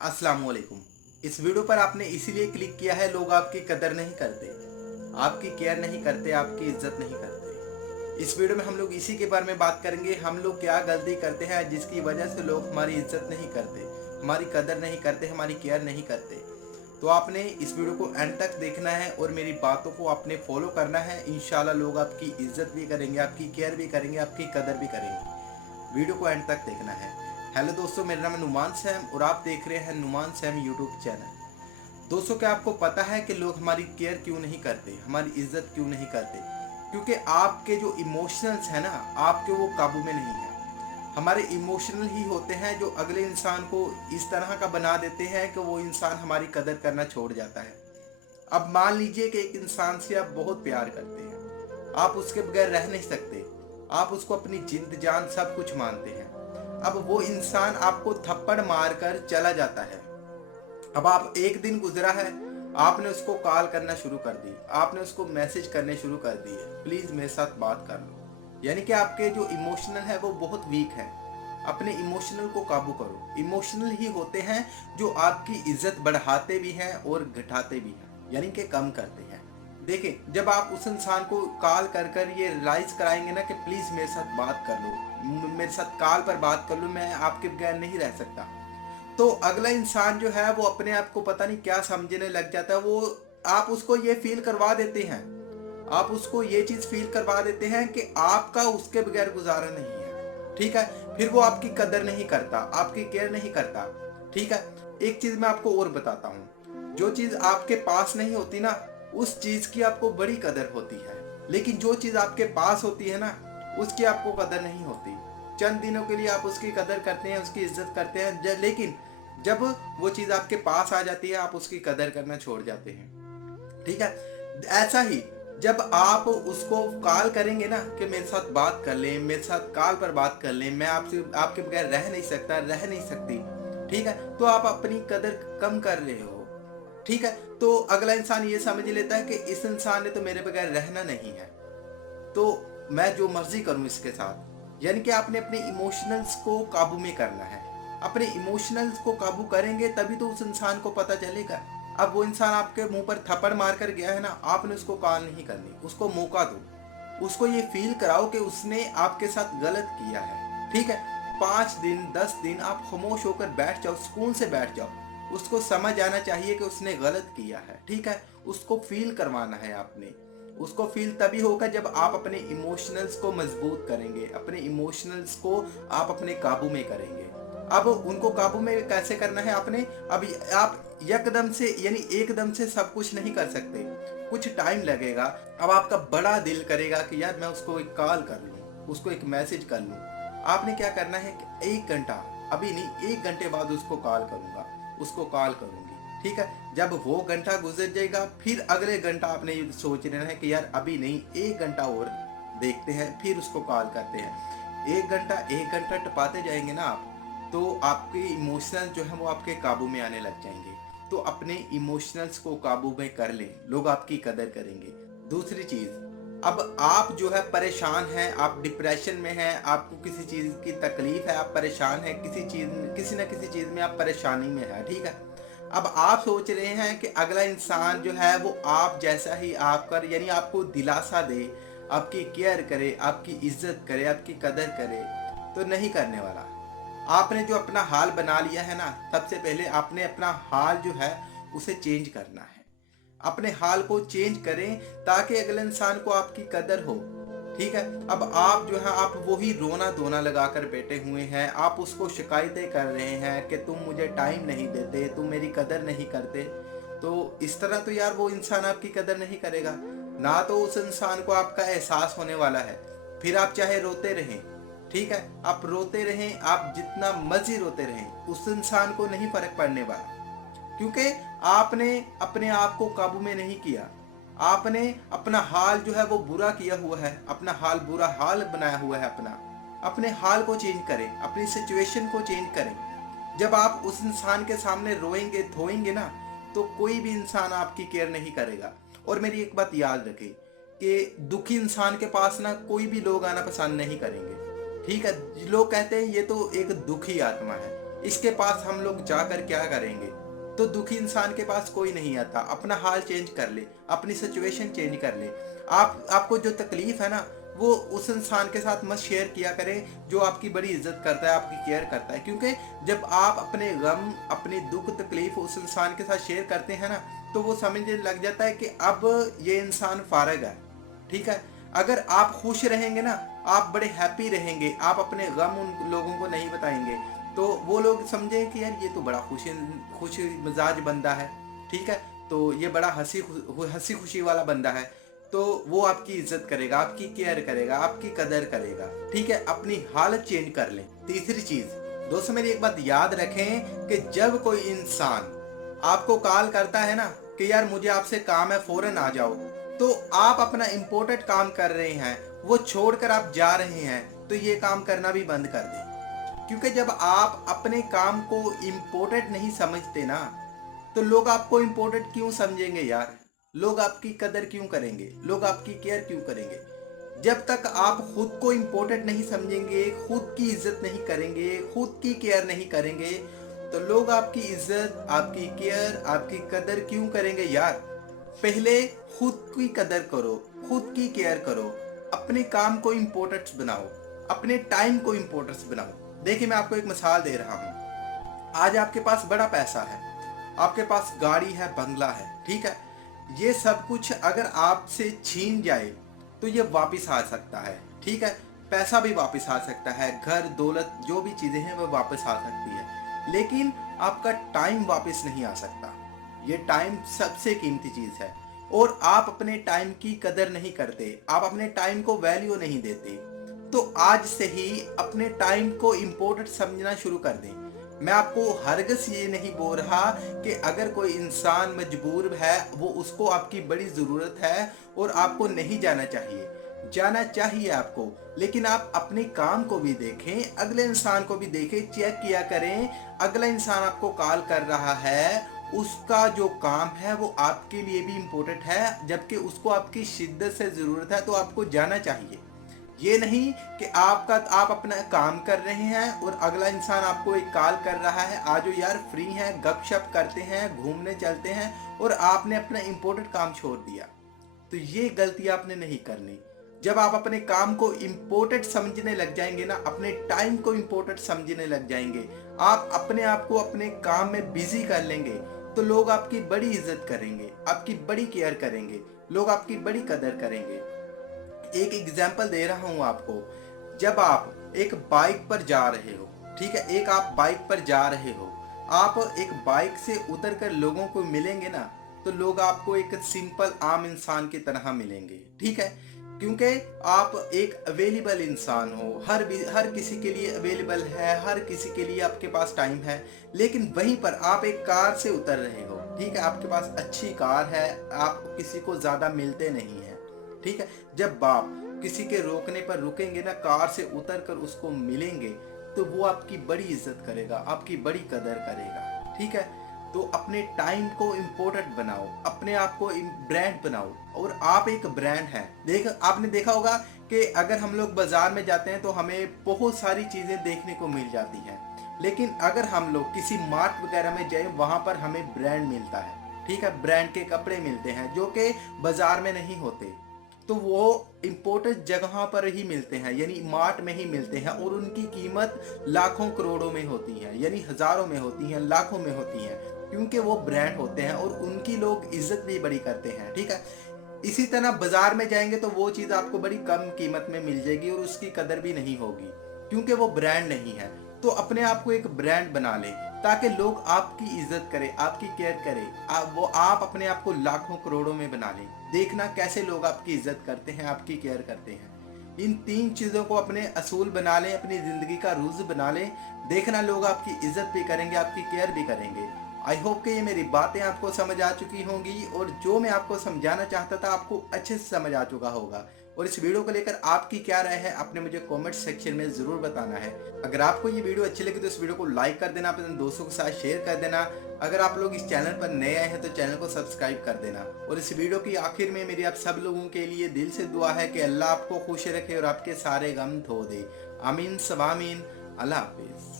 अस्सलाम वालेकुम। इस वीडियो पर आपने इसीलिए क्लिक किया है, लोग आपकी कदर नहीं करते, आपकी केयर नहीं करते, आपकी इज्जत नहीं करते। इस वीडियो में हम लोग इसी के बारे में बात करेंगे। हम लोग क्या गलती करते हैं जिसकी वजह से लोग हमारी इज्जत नहीं करते, हमारी कदर नहीं करते, हमारी केयर नहीं करते। तो आपने इस वीडियो को एंड तक देखना है और मेरी बातों को आपने फॉलो करना है। इंशाल्लाह लोग आपकी इज्जत भी करेंगे, आपकी केयर भी करेंगे, आपकी कदर भी करेंगे। वीडियो को एंड तक देखना है। हेलो दोस्तों, मेरा नाम है नुमान सैम और आप देख रहे हैं नुमान सैम यूट्यूब चैनल। दोस्तों, क्या आपको पता है कि लोग हमारी केयर क्यों नहीं करते, हमारी इज्जत क्यों नहीं करते? क्योंकि आपके जो इमोशनल्स हैं ना, आपके वो काबू में नहीं है। हमारे इमोशनल ही होते हैं जो अगले इंसान को इस तरह का बना देते हैं कि वो इंसान हमारी कदर करना छोड़ जाता है। अब मान लीजिए कि एक इंसान से आप बहुत प्यार करते हैं, आप उसके बगैर रह नहीं सकते, आप उसको अपनी जिंद जान सब कुछ मानते हैं। अब वो इंसान आपको थप्पड़ मारकर चला जाता है। अब आप एक दिन गुजरा है, आपने उसको कॉल करना शुरू कर दी, आपने उसको मैसेज करने शुरू कर दिए, प्लीज मेरे साथ बात कर लो। यानी कि आपके जो इमोशनल है वो बहुत वीक है। अपने इमोशनल को काबू करो। इमोशनल ही होते हैं जो आपकी इज्जत बढ़ाते भी हैं और घटाते भी हैं, यानी कि कम करते हैं। देखिए, जब आप उस इंसान को कॉल कर कर ये रियलाइज कराएंगे ना कि प्लीज मेरे साथ बात कर लो, मेरे साथ कॉल पर बात कर लो, मैं आपके बगैर नहीं रह सकता, तो अगला इंसान जो है वो अपने आप को पता नहीं क्या समझने लग जाता है। वो आप उसको ये फील करवा देते हैं, आप उसको ये चीज फील करवा देते हैं कि आपका उसके बगैर गुजारा नहीं है। ठीक है, फिर वो आपकी कदर नहीं करता, आपकी केयर नहीं करता। ठीक है, एक चीज मैं आपको और बताता हूँ। जो चीज आपके पास नहीं होती ना, उस चीज की आपको बड़ी कदर होती है। लेकिन जो चीज आपके पास होती है ना, उसकी आपको कदर नहीं होती। चंद दिनों के लिए आप उसकी कदर करते हैं, उसकी इज्जत करते हैं, लेकिन जब वो चीज आपके पास आ जाती है, आप उसकी कदर करना छोड़ जाते हैं। ठीक है, ऐसा ही जब आप उसको कॉल करेंगे ना कि मेरे साथ बात कर लें, मेरे साथ कॉल पर बात कर लें, मैं आपसे आपके बगैर रह नहीं सकता, रह नहीं सकती, ठीक है, तो आप अपनी कदर कम कर रहे हो। ठीक है, तो अगला इंसान ये समझ लेता है कि इस इंसान ने तो मेरे बगैर रहना नहीं है, तो मैं जो मर्जी करूं इसके साथ। यानी कि आपने अपने इमोशनल्स को काबू में करना है। अपने इमोशनल्स को काबू करेंगे तभी तो उस इंसान को पता चलेगा। अब वो इंसान आपके मुंह पर थप्पड़ मार कर गया है ना, आपने उसको कॉल नहीं करनी, उसको मौका दो, उसको ये फील कराओ कि उसने आपके साथ गलत किया है। ठीक है, 5 दिन 10 दिन आप खामोश होकर बैठ जाओ, सुकून से बैठ जाओ। उसको समझ आना चाहिए कि उसने गलत किया है। ठीक है, उसको फील करवाना है आपने। उसको फील तभी होगा जब आप अपने इमोशनल्स को मजबूत करेंगे, अपने इमोशनल्स को आप अपने काबू में करेंगे। अब उनको काबू में कैसे करना है आपने? अब आप एकदम से, यानी एकदम से सब कुछ नहीं कर सकते, कुछ टाइम लगेगा। अब आपका बड़ा दिल करेगा कि यार मैं उसको एक कॉल कर लूँ, उसको एक मैसेज कर लूँ। आपने क्या करना है कि 1 घंटा, अभी नहीं 1 घंटे बाद उसको कॉल करूँगा, उसको कॉल करूँगी। ठीक है, जब वो घंटा गुजर जाएगा, फिर अगले घंटा आपने ये सोच लेना है कि यार अभी नहीं, 1 घंटा और देखते हैं, फिर उसको कॉल करते हैं। 1 घंटा टपाते जाएंगे ना आप, तो आपके इमोशनल जो है वो आपके काबू में आने लग जाएंगे। तो अपने इमोशनल्स को काबू में कर लें, लोग आपकी कदर करेंगे। दूसरी चीज, अब आप जो है परेशान हैं, आप डिप्रेशन में हैं, आपको किसी चीज की तकलीफ है, आप परेशान हैं, किसी ना किसी चीज में आप परेशानी में है। ठीक है, अब आप सोच रहे हैं कि अगला इंसान जो है वो आप जैसा ही आप कर, यानी आपको दिलासा दे, आपकी केयर करे, आपकी इज्जत करे, आपकी कदर करे, तो नहीं करने वाला। आपने जो अपना हाल बना लिया है ना, सबसे पहले आपने अपना हाल जो है उसे चेंज करना है। अपने हाल को चेंज करें ताकि अगले इंसान को आपकी कदर हो। ठीक है, अब आप जो है आप वही रोना धोना लगाकर बैठे हुए हैं, आप उसको शिकायतें कर रहे हैं कि तुम मुझे टाइम नहीं देते, तुम मेरी कदर नहीं करते। तो इस तरह तो यार वो इंसान आपकी कदर नहीं करेगा ना, तो उस इंसान को आपका एहसास होने वाला है। फिर आप चाहे रोते रहें, ठीक है, आप रोते रहें, आप जितना मर्जी रोते रहें, उस इंसान को नहीं फर्क पड़ने वाला। क्योंकि आपने अपने आप को काबू में नहीं किया। आपने अपना हाल जो है वो बुरा किया हुआ है, अपना हाल बुरा हाल बनाया हुआ है अपना। अपने हाल को चेंज करें, अपनी सिचुएशन को चेंज करें। जब आप उस इंसान के सामने रोएंगे धोएंगे ना, तो कोई भी इंसान आपकी केयर नहीं करेगा। और मेरी एक बात याद रखें कि दुखी इंसान के पास ना कोई भी लोग आना पसंद नहीं करेंगे। ठीक है, लोग कहते हैं ये तो एक दुखी आत्मा है, इसके पास हम लोग जाकर क्या करेंगे? तो दुखी इंसान के पास कोई नहीं आता। अपना हाल चेंज कर ले, अपनी सिचुएशन चेंज कर ले। आपको जो तकलीफ है ना, वो उस इंसान के साथ मत शेयर किया करें जो आपकी बड़ी इज्जत करता है, आपकी केयर करता है। क्योंकि जब आप अपने गम, अपनी दुख तकलीफ उस इंसान के साथ शेयर करते हैं ना, तो वो समझने लग जाता है कि अब ये इंसान फारग है। ठीक है? अगर आप खुश रहेंगे ना, आप बड़े हैप्पी रहेंगे, आप अपने गम उन लोगों को नहीं बताएंगे, तो वो लोग समझे कि यार ये तो बड़ा खुश मिजाज बंदा है। ठीक है? तो ये बड़ा हंसी खुशी वाला बंदा है। तो वो आपकी इज्जत करेगा, आपकी केयर करेगा, आपकी कदर करेगा। ठीक है? अपनी हालत चेंज कर लें। तीसरी चीज, दोस्तों मेरी एक बात याद रखें कि जब कोई इंसान आपको कॉल करता है ना कि यार मुझे आपसे काम है, फौरन आ जाओ, तो आप अपना इम्पोर्टेंट काम कर रहे हैं, वो छोड़कर आप जा रहे हैं, तो ये काम करना भी बंद कर दें। क्योंकि जब आप अपने काम को इम्पोर्टेंट नहीं समझते ना, तो लोग आपको इम्पोर्टेंट क्यों समझेंगे यार? लोग आपकी कदर क्यों करेंगे? लोग आपकी केयर क्यों करेंगे? जब तक आप खुद को इम्पोर्टेंट नहीं समझेंगे, खुद की इज्जत नहीं करेंगे, खुद की केयर नहीं करेंगे, तो लोग आपकी इज्जत, आपकी केयर, आपकी कदर क्यों करेंगे यार? पहले खुद की कदर करो, खुद की केयर करो, अपने काम को इम्पोर्टेंट बनाओ, अपने टाइम को इम्पोर्टेंस बनाओ। देखिए मैं आपको एक मिसाल दे रहा हूँ। आज आपके पास बड़ा पैसा है, आपके पास गाड़ी है, बंगला है, ठीक है? ये सब कुछ अगर आपसे छीन जाए तो ये वापस आ सकता है। ठीक है? पैसा भी वापस आ सकता है, घर दौलत जो भी चीजें हैं वो वापस आ सकती है, लेकिन आपका टाइम वापस नहीं आ सकता। ये टाइम सबसे कीमती चीज है, और आप अपने टाइम की कदर नहीं करते, आप अपने टाइम को वैल्यू नहीं देते। तो आज से ही अपने टाइम को इम्पोर्टेंट समझना शुरू कर दें। मैं आपको हरगिज़ ये नहीं बोल रहा कि अगर कोई इंसान मजबूर है, वो उसको आपकी बड़ी ज़रूरत है और आपको नहीं जाना चाहिए। जाना चाहिए आपको, लेकिन आप अपने काम को भी देखें, अगले इंसान को भी देखें, चेक किया करें। अगला इंसान आपको कॉल कर रहा है, उसका जो काम है वो आपके लिए भी इम्पोर्टेंट है, जबकि उसको आपकी शिद्दत से ज़रूरत है, तो आपको जाना चाहिए। ये नहीं कि आप अपना काम कर रहे हैं और अगला इंसान आपको एक कॉल कर रहा है, आजो यार फ्री हैं, गपशप करते हैं, घूमने चलते हैं, और आपने अपना इम्पोर्टेंट काम छोड़ दिया। तो ये गलती आपने नहीं करनी। जब आप अपने काम को इम्पोर्टेंट समझने लग जाएंगे ना, अपने टाइम को इम्पोर्टेंट समझने लग जाएंगे, आप अपने आप को अपने काम में बिजी कर लेंगे, तो लोग आपकी बड़ी इज्जत करेंगे, आपकी बड़ी केयर करेंगे, लोग आपकी बड़ी कदर करेंगे। एक एग्जाम्पल दे रहा हूं आपको। जब आप एक बाइक पर जा रहे हो, ठीक है, एक आप बाइक पर जा रहे हो, आप एक बाइक से उतर कर लोगों को मिलेंगे ना, तो लोग आपको एक सिंपल आम इंसान की तरह मिलेंगे। ठीक है? क्योंकि आप एक अवेलेबल इंसान हो, हर किसी के लिए अवेलेबल है, हर किसी के लिए आपके पास टाइम है। लेकिन वहीं पर आप एक कार से उतर रहे हो, ठीक है, आपके पास अच्छी कार है, आप किसी को ज्यादा मिलते नहीं है। ठीक है? जब आप किसी के रोकने पर रुकेंगे ना, कार से उतर कर उसको मिलेंगे, तो वो आपकी बड़ी इज्जत करेगा, आपकी बड़ी कदर करेगा। ठीक है? तो अपने टाइम को इम्पोर्टेंट बनाओ, अपने आप को ब्रांड बनाओ, और आप एक ब्रांड हैं। आपने देखा होगा कि अगर हम लोग बाजार में जाते हैं तो हमें बहुत सारी चीजें देखने को मिल जाती हैं, लेकिन अगर हम लोग किसी मार्ट वगैरह में जाए, वहां पर हमें ब्रांड मिलता है। ठीक है? ब्रांड के कपड़े मिलते हैं जो कि बाजार में नहीं होते। तो वो इम्पोर्टेंट जगह पर ही मिलते हैं, यानी मार्ट में ही मिलते हैं, और उनकी कीमत लाखों करोड़ों में होती है, यानी हजारों में होती है, लाखों में होती है, क्योंकि वो ब्रांड होते हैं और उनकी लोग इज्जत भी बड़ी करते हैं। ठीक है? इसी तरह बाजार में जाएंगे तो वो चीज़ आपको बड़ी कम कीमत में मिल जाएगी और उसकी कदर भी नहीं होगी, क्योंकि वो ब्रांड नहीं है। तो अपने आप को एक ब्रांड बना लें, ताकि लोग आपकी इज्जत करें, आपकी केयर करें। आप अपने आप को लाखों करोड़ों में बना लें। देखना कैसे लोग आपकी इज्जत करते हैं, आपकी केयर करते हैं। इन 3 चीज़ों को अपने असूल बना लें, अपनी ज़िंदगी का रूल्स बना लें। देखना लोग आपकी इज्जत भी करेंगे, आपकी केयर भी करेंगे। आई होप कि ये मेरी बातें आपको समझ आ चुकी होंगी, और जो मैं आपको समझाना चाहता था आपको अच्छे से समझ आ चुका होगा। और इस वीडियो को लेकर आपकी क्या राय है, आपने मुझे कमेंट सेक्शन में ज़रूर बताना है। अगर आपको ये वीडियो अच्छी लगी तो इस वीडियो को लाइक कर देना, अपने दोस्तों के साथ शेयर कर देना। अगर आप लोग इस चैनल पर नए आए हैं तो चैनल को सब्सक्राइब कर देना। और इस वीडियो की आखिर में मेरी आप सब लोगों के लिए दिल से दुआ है कि अल्लाह आपको खुश रखे और आपके सारे गम धो दे। आमीन सब आमीन। अल्लाह हाफिज़।